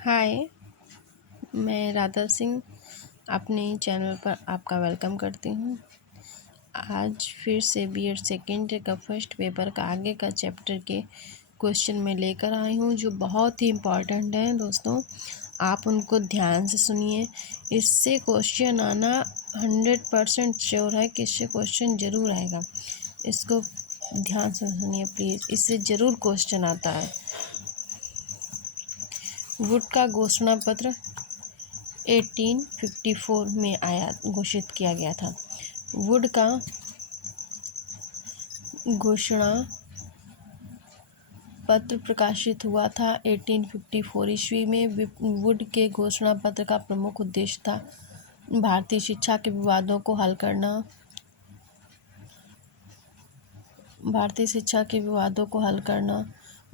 हाय, मैं राधा सिंह अपने चैनल पर आपका वेलकम करती हूँ। आज फिर से बीएड सेकेंड का फर्स्ट पेपर का आगे का चैप्टर के क्वेश्चन में लेकर आई हूँ, जो बहुत ही इम्पॉर्टेंट हैं दोस्तों। आप उनको ध्यान से सुनिए। इससे क्वेश्चन आना 100% श्योर है कि इससे क्वेश्चन ज़रूर आएगा। इसको ध्यान से सुनिए प्लीज़, इससे ज़रूर क्वेश्चन आता है। वुड का घोषणा पत्र 1854 में घोषित किया गया था। वुड का घोषणा पत्र प्रकाशित हुआ था 1854 ईस्वी में। वुड के घोषणा पत्र का प्रमुख उद्देश्य था भारतीय शिक्षा के विवादों को हल करना,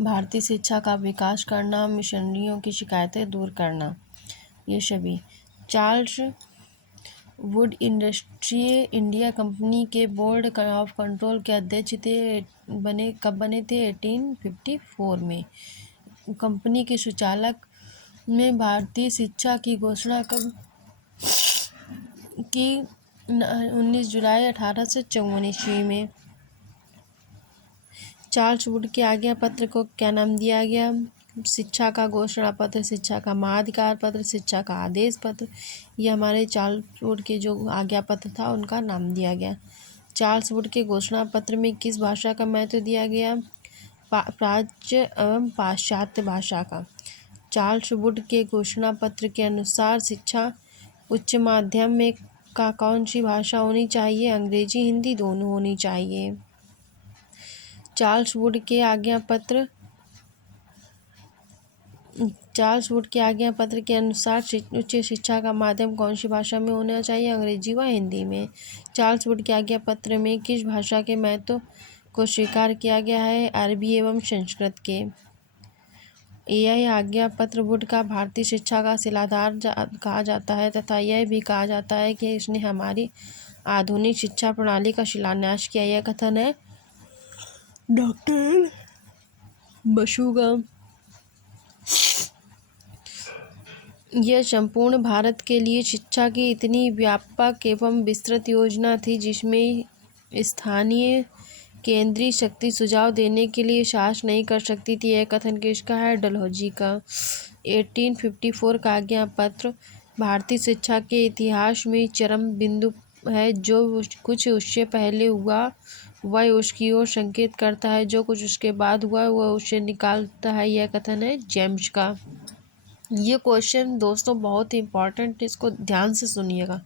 भारतीय शिक्षा का विकास करना, मिशनरियों की शिकायतें दूर करना। ये सभी चार्ल्स वुड इंडिया कंपनी के बोर्ड ऑफ कंट्रोल के अध्यक्ष कब बने थे? 1854 में। कंपनी के संचालक में भारतीय शिक्षा की घोषणा कब की? 19 जुलाई 1854 ईस्वी में। चार्ल्स वुड के आज्ञा पत्र को क्या नाम दिया गया? शिक्षा का घोषणा पत्र, शिक्षा का महाधिकार पत्र, शिक्षा का आदेश पत्र। यह हमारे चार्ल्स वुड के जो आज्ञा पत्र था उनका नाम दिया गया। चार्ल्स वुड के घोषणा पत्र में किस भाषा का महत्व दिया गया? प्राच्य एवं पाश्चात्य भाषा का। चार्ल्स वुड के घोषणा पत्र के अनुसार शिक्षा उच्च माध्यम में का कौन सी भाषा होनी चाहिए? अंग्रेजी, हिंदी दोनों होनी चाहिए। चार्ल्स वुड के आज्ञा पत्र के अनुसार उच्च शिक्षा का माध्यम कौन सी भाषा में होना चाहिए? अंग्रेजी व हिंदी में। चार्ल्स वुड के आज्ञा पत्र में किस भाषा के महत्व को स्वीकार किया गया है? अरबी एवं संस्कृत के। यह आज्ञा पत्र वुड का भारतीय शिक्षा का शिलाधार कहा जाता है तथा यह भी कहा जाता है कि इसने हमारी आधुनिक शिक्षा प्रणाली का शिलान्यास किया। यह कथन है डॉक्टर बसु का। यह संपूर्ण भारत के लिए शिक्षा की इतनी व्यापक एवं विस्तृत योजना थी जिसमें स्थानीय केंद्रीय शक्ति सुझाव देने के लिए साहस नहीं कर सकती थी। यह कथन किसका है? डलहौजी का। 1854 का आज्ञा पत्र भारतीय शिक्षा के इतिहास में चरम बिंदु है। जो कुछ उससे पहले हुआ वह उसकी ओर संकेत करता है, जो कुछ उसके बाद हुआ वह उससे निकालता है। यह कथन है जेम्स का। ये क्वेश्चन दोस्तों बहुत ही इम्पोर्टेंट है, इसको ध्यान से सुनिएगा।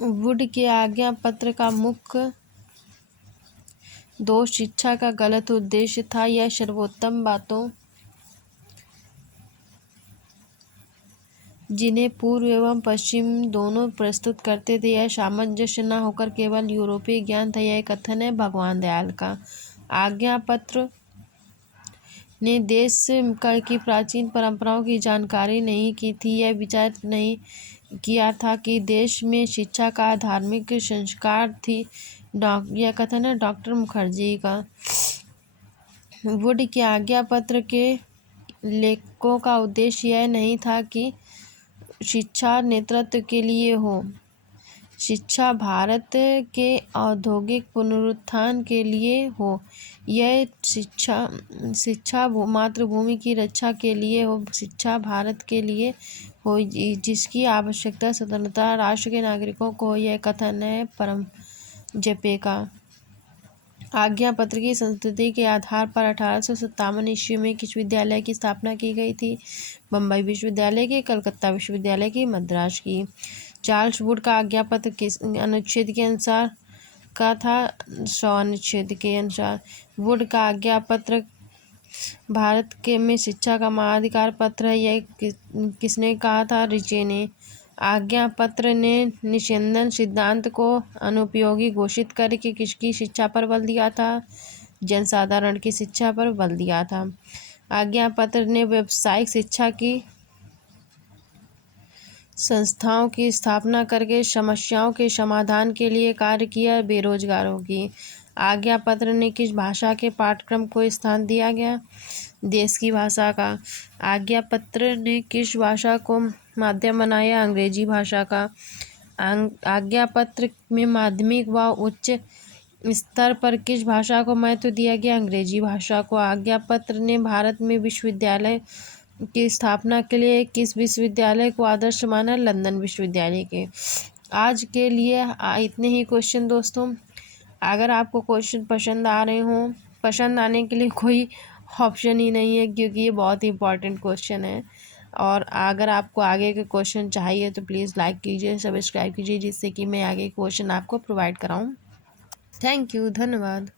वुड के आज्ञा पत्र का मुख्य दोष शिक्षा का गलत उद्देश्य था। यह सर्वोत्तम बातों जिन्हें पूर्व एवं पश्चिम दोनों प्रस्तुत करते थे, यह सामंजस्य न होकर केवल यूरोपीय ज्ञान था। यह कथन है भगवान दयाल का। आज्ञा पत्र ने देश की प्राचीन परंपराओं की जानकारी नहीं की थी। यह विचार नहीं किया था कि देश में शिक्षा का धार्मिक संस्कार थी। यह कथन है डॉक्टर मुखर्जी का। वुड के आज्ञा पत्र के लेखकों का उद्देश्य यह नहीं था कि शिक्षा नेतृत्व के लिए हो, शिक्षा भारत के औद्योगिक पुनरुत्थान के लिए हो। यह शिक्षा मातृभूमि की रक्षा के लिए हो, शिक्षा भारत के लिए हो जिसकी आवश्यकता स्वतंत्रता राष्ट्र के नागरिकों को हो। यह कथन है परम जपे का। आज्ञा पत्र की संस्कृति के आधार पर 1857 ईस्वी में किस विद्यालय की स्थापना की गई थी? बम्बई विश्वविद्यालय की, कलकत्ता विश्वविद्यालय की, मद्रास की। चार्ल्स वुड का आज्ञा पत्र किस अनुच्छेद के अनुसार का था? 100 अनुच्छेद के अनुसार। वुड का आज्ञा पत्र भारत के में शिक्षा का महाधिकार पत्र है। यह किसने कहा था? रिचे ने। आज्ञा पत्र ने निस्यंदन सिद्धांत को अनुपयोगी घोषित करके किसकी शिक्षा पर बल दिया था? जनसाधारण की शिक्षा पर बल दिया था। आज्ञा पत्र ने व्यावसायिक शिक्षा की संस्थाओं की स्थापना करके समस्याओं के समाधान के लिए कार्य किया। बेरोजगारों की। आज्ञा पत्र ने किस भाषा के पाठ्यक्रम को स्थान दिया गया? देश की भाषा का। आज्ञा पत्र ने किस भाषा को माध्यम बनाया? अंग्रेजी भाषा का। आज्ञा पत्र में माध्यमिक व उच्च स्तर पर किस भाषा को महत्व दिया गया? अंग्रेजी भाषा को। आज्ञा पत्र ने भारत में विश्वविद्यालय की स्थापना के लिए किस विश्वविद्यालय को आदर्श माना? लंदन विश्वविद्यालय के। आज के लिए इतने ही क्वेश्चन दोस्तों। अगर आपको क्वेश्चन पसंद आ रहे हों, पसंद आने के लिए कोई ऑप्शन ही नहीं है, क्योंकि ये बहुत ही इंपॉर्टेंट क्वेश्चन है। और अगर आपको आगे के क्वेश्चन चाहिए तो प्लीज़ लाइक कीजिए, सब्सक्राइब कीजिए, जिससे कि मैं आगे क्वेश्चन आपको प्रोवाइड कराऊँ। थैंक यू, धन्यवाद।